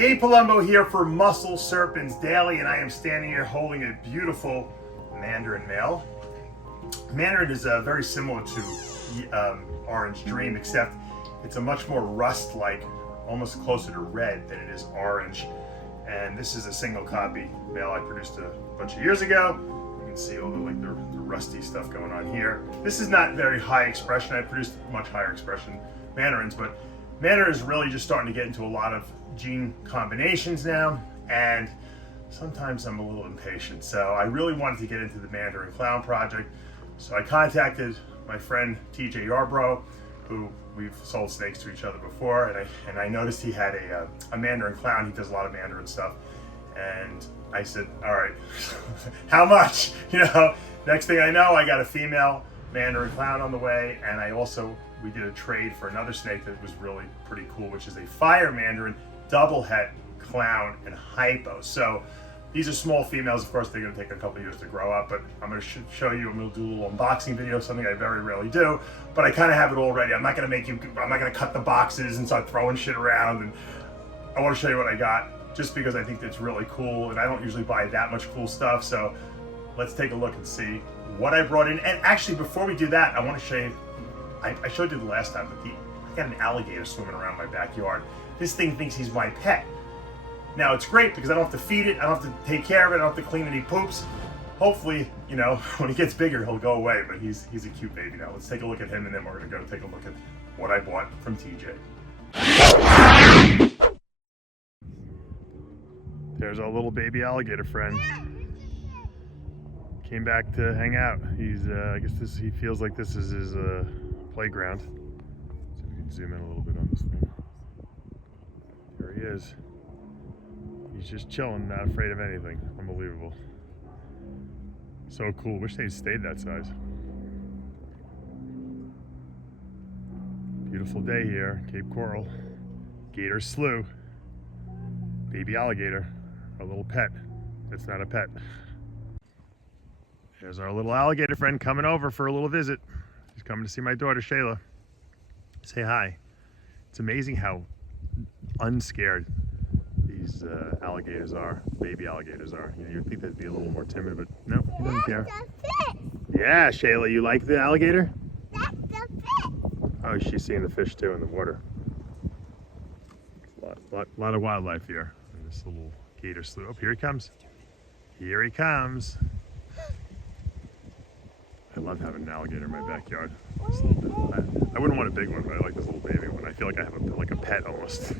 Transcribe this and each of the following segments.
Dave Palumbo here for Muscle Serpents Daily, and I am standing here holding a beautiful Mandarin male. Mandarin is very similar to Orange Dream, except it's a much more rust-like, almost closer to red than it is orange. And this is a single copy male I produced a bunch of years ago. You can see all the rusty stuff going on here. This is not very high expression. I produced much higher expression Mandarins, but Mandarin is really just starting to get into a lot of gene combinations now, and sometimes I'm a little impatient. So I really wanted to get into the Mandarin Clown project. So I contacted my friend TJ Yarbrough, who we've sold snakes to each other before, and I noticed he had a Mandarin Clown. He does a lot of Mandarin stuff, and I said, all right, how much? You know, next thing I know, I got a female Mandarin Clown on the way, and we did a trade for another snake that was really pretty cool, which is a fire Mandarin double het clown and hypo. So these are small females. Of course, they're going to take a couple years to grow up, but I'm going to show you, and we'll do a little unboxing video, something I very rarely do, but I kind of have it all ready. I'm not going to cut the boxes and start throwing shit around, and I want to show you what I got, just because I think that's really cool, and I don't usually buy that much cool stuff. So let's take a look and see what I brought in. And actually, before we do that, I want to show you, I showed you the last time, but I got an alligator swimming around my backyard. This thing thinks he's my pet. Now, it's great because I don't have to feed it, I don't have to take care of it, I don't have to clean any poops. Hopefully, you know, when he gets bigger, he'll go away, but he's a cute baby now. Let's take a look at him, and then we're gonna go take a look at what I bought from TJ. There's our little baby alligator friend. Came back to hang out. I guess he feels like this is his playground. So we can zoom in a little bit on this thing. There he is. He's just chilling, not afraid of anything. Unbelievable. So cool. Wish they'd stayed that size. Beautiful day here, Cape Coral. Gator Slough. Baby alligator. Our little pet. It's not a pet. There's our little alligator friend coming over for a little visit. He's coming to see my daughter, Shayla. Say hi. It's amazing how unscared these alligators are, baby alligators are. You know, you'd think they'd be a little more timid, but no, he doesn't care. Yeah, Shayla, you like the alligator? That's the fish. Oh, she's seeing the fish too in the water. A lot of wildlife here in this little gator slough. Oh, here he comes. Here he comes. I love having an alligator in my backyard. I wouldn't want a big one, but I like this little baby one. I feel like I have like a pet almost.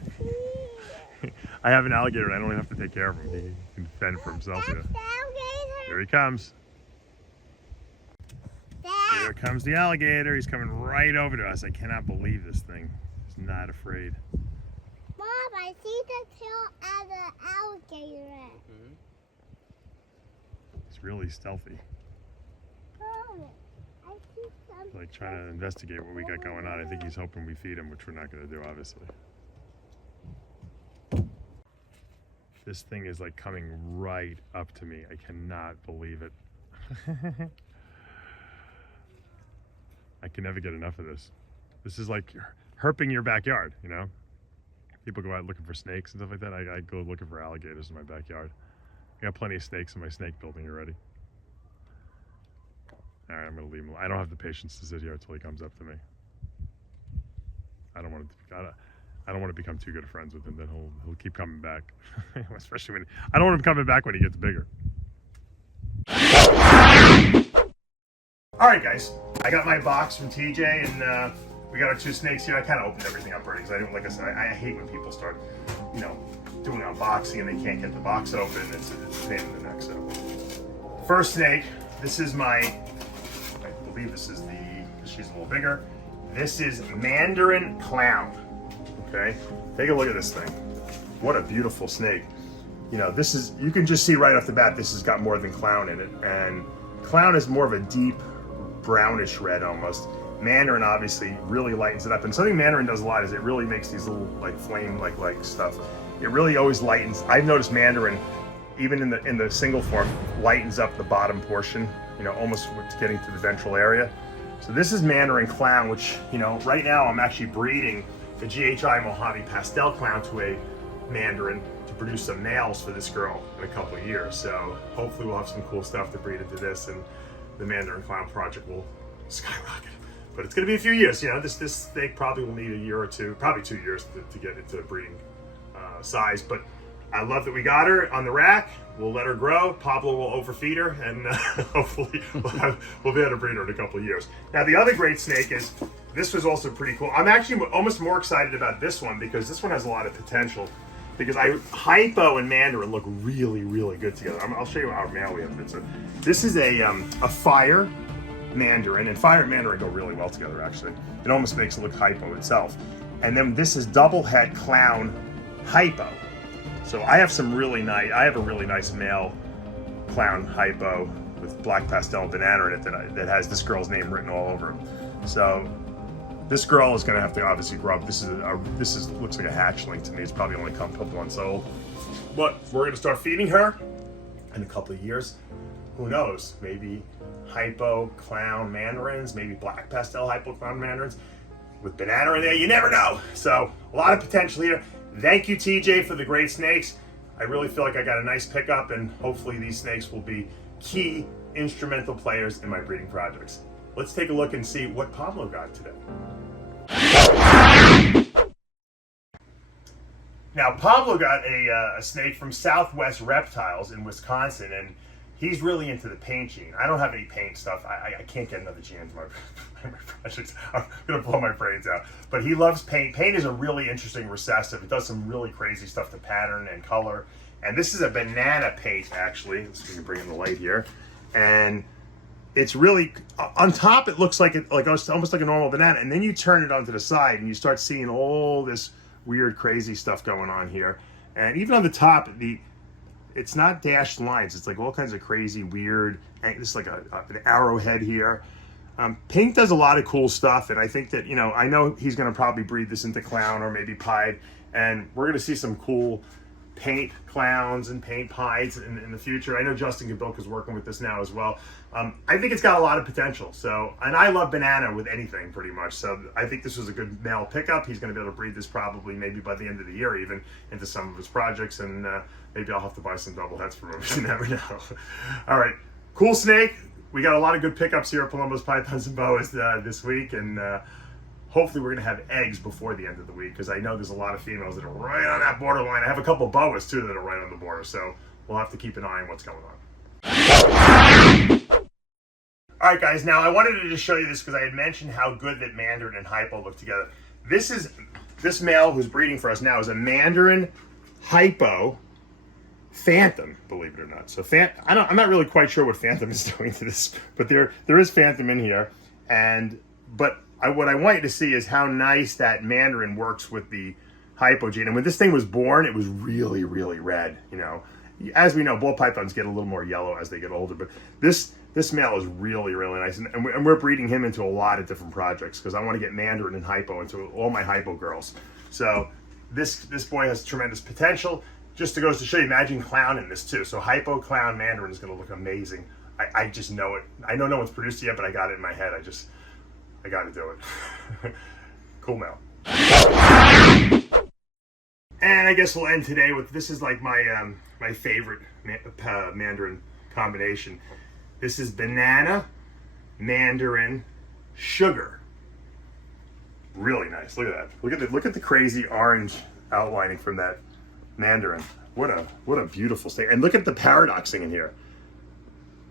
I have an alligator and I don't even have to take care of him. He can fend for himself. That's the alligator. Here he comes. Dad. Here comes the alligator. He's coming right over to us. I cannot believe this thing. He's not afraid. Mom, I see the tail of the alligator. He's really stealthy. Mom, I see something. Like trying to investigate what we got going on. I think he's hoping we feed him, which we're not going to do, obviously. This thing is like coming right up to me. I cannot believe it. I can never get enough of this. This is like herping your backyard, you know? People go out looking for snakes and stuff like that. I go looking for alligators in my backyard. I got plenty of snakes in my snake building already. All right, I'm gonna leave him. I don't have the patience to sit here until he comes up to me. I don't want to become too good of friends with him. Then he'll keep coming back. Especially when I don't want him coming back when he gets bigger. All right, guys, I got my box from TJ, and we got our two snakes here. I kind of opened everything up already because like I said, I hate when people start, you know, doing unboxing and they can't get the box open. It's a pain in the neck. So, first snake. This is I believe this is she's a little bigger. This is Mandarin Clown. Okay, take a look at this thing. What a beautiful snake. You know, you can just see right off the bat, this has got more than Clown in it. And Clown is more of a deep brownish red almost. Mandarin obviously really lightens it up. And something Mandarin does a lot is it really makes these little like flame like stuff. It really always lightens. I've noticed Mandarin, even in the single form, lightens up the bottom portion, you know, almost getting to the ventral area. So this is Mandarin Clown, which, you know, right now I'm actually breeding the GHI Mojave Pastel Clown to a Mandarin to produce some males for this girl in a couple of years. So hopefully we'll have some cool stuff to breed into this, and the Mandarin Clown project will skyrocket. But it's going to be a few years. You know, this snake probably will need a year or two, probably 2 years to get into breeding size. But I love that we got her on the rack. We'll let her grow. Pablo will overfeed her, and hopefully we'll be able to breed her in a couple of years. Now, the other great snake is, this was also pretty cool. I'm actually almost more excited about this one because this one has a lot of potential. Because Hypo and Mandarin look really, really good together. I'll show you our male we have. This is a fire Mandarin, and fire and Mandarin go really well together, actually. It almost makes it look Hypo itself. And then this is double het clown Hypo. So I have a really nice male clown Hypo with black pastel banana in it that has this girl's name written all over him. So this girl is going to have to obviously grow up. This looks like a hatchling to me. It's probably only a couple months old. But we're going to start feeding her in a couple of years. Who knows? Maybe Hypo clown mandarins, maybe black pastel Hypo clown mandarins with banana in there. You never know. So a lot of potential here. Thank you, TJ, for the great snakes. I really feel like I got a nice pickup, and hopefully these snakes will be key instrumental players in my breeding projects. Let's take a look and see what Pablo got today. Now, Pablo got a snake from Southwest Reptiles in Wisconsin, and he's really into the paint gene. I don't have any paint stuff. I can't get another gene into my projects. I'm going to blow my brains out. But he loves paint. Paint is a really interesting recessive. It does some really crazy stuff to pattern and color. And this is a banana paint, actually. Let's see if we can bring in the light here. And it's really, on top it looks like almost like a normal banana, and then you turn it onto the side and you start seeing all this weird crazy stuff going on here. And even on the top, it's not dashed lines, it's like all kinds of crazy weird, this is like an arrowhead here. Pink does a lot of cool stuff, and I think that, I know he's going to probably breed this into clown or maybe pied, and we're going to see some cool paint clowns and paint pies in the future. I know Justin Gabilk is working with this now as well. I think it's got a lot of potential. So, and I love banana with anything pretty much. So I think this was a good male pickup. He's going to be able to breed this probably maybe by the end of the year even into some of his projects, and maybe I'll have to buy some double heads from him. You never know. All right, cool snake. We got a lot of good pickups here at Palumbo's Pythons and Boas this week, and hopefully we're going to have eggs before the end of the week, because I know there's a lot of females that are right on that borderline. I have a couple of boas too that are right on the border, so we'll have to keep an eye on what's going on. All right, guys, now I wanted to just show you this because I had mentioned how good that Mandarin and Hypo look together. This male who's breeding for us now is a Mandarin Hypo Phantom, believe it or not. So I'm not really quite sure what Phantom is doing to this, but there is Phantom in here, but what I want you to see is how nice that Mandarin works with the Hypo gene. And when this thing was born, it was really, really red. As we know, ball pythons get a little more yellow as they get older, but this male is really, really nice. And we're breeding him into a lot of different projects because I want to get Mandarin and Hypo into all my Hypo girls. So this boy has tremendous potential. Just to goes to show you, imagine clown in this too. So Hypo clown Mandarin is going to look amazing. I just know it. I know no one's produced it yet, but I got it in my head. I got to do it. Cool male. And I guess we'll end today with, this is like my my favorite Mandarin combination. This is banana, Mandarin, sugar. Really nice. Look at that. Look at the crazy orange outlining from that Mandarin. What a beautiful snake. And look at the paradoxing in here.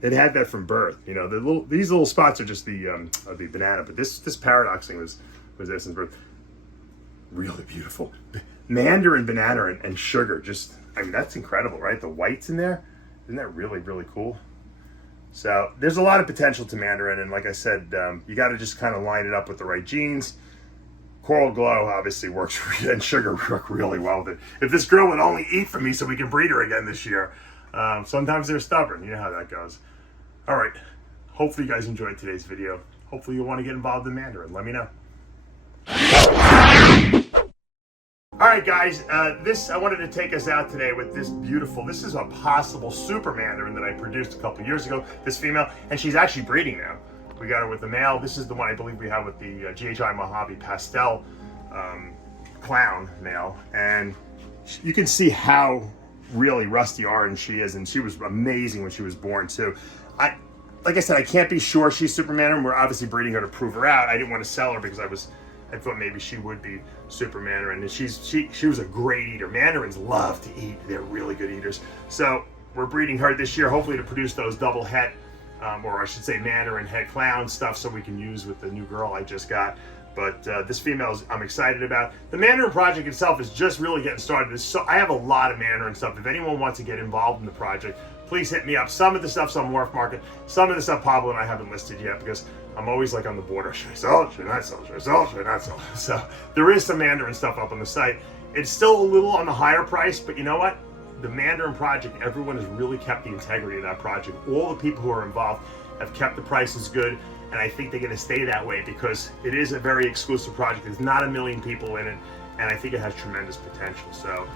It had that from birth. These little spots are just the banana, but this paradoxing was there since birth. Really beautiful. Mandarin, banana, and sugar. That's incredible, right? The whites in there. Isn't that really, really cool? So there's a lot of potential to Mandarin, and like I said, you got to just kind of line it up with the right genes. Coral Glow obviously works, and sugar work really well. But if this girl would only eat for me so we can breed her again this year. Sometimes they're stubborn. You know how that goes. All right. Hopefully you guys enjoyed today's video. Hopefully you'll want to get involved in Mandarin. Let me know. All right, guys. I wanted to take us out today with this is a possible super Mandarin that I produced a couple years ago, this female, and she's actually breeding now. We got her with the male. This is the one I believe we have with the GHI Mojave Pastel clown male, and you can see how really rusty orange she is, and she was amazing when she was born too. Like I said, I can't be sure she's Super Mandarin. We're obviously breeding her to prove her out. I didn't want to sell her because I thought maybe she would be Super Mandarin, and she was a great eater. Mandarins love to eat; they're really good eaters. So we're breeding her this year, hopefully to produce those double het, or I should say Mandarin het clown stuff, so we can use with the new girl I just got. But this female I'm excited about. The Mandarin project itself is just really getting started. So I have a lot of Mandarin stuff. If anyone wants to get involved in the project, please hit me up. Some of the stuff's on Wharf Market. Some of the stuff Pablo and I haven't listed yet because I'm always like on the border. Should I sell it? Should I not sell it? Should I sell it? Should I not sell it? So there is some Mandarin stuff up on the site. It's still a little on the higher price, but you know what? The Mandarin project, everyone has really kept the integrity of that project. All the people who are involved have kept the prices good, and I think they're going to stay that way because it is a very exclusive project. There's not a million people in it, and I think it has tremendous potential. So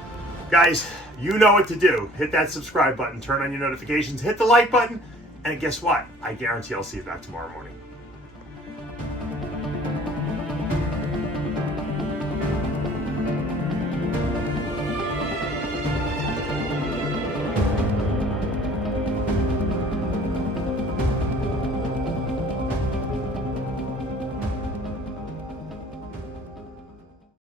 guys, you know what to do. Hit that subscribe button, turn on your notifications, hit the like button, and guess what? I guarantee I'll see you back tomorrow morning.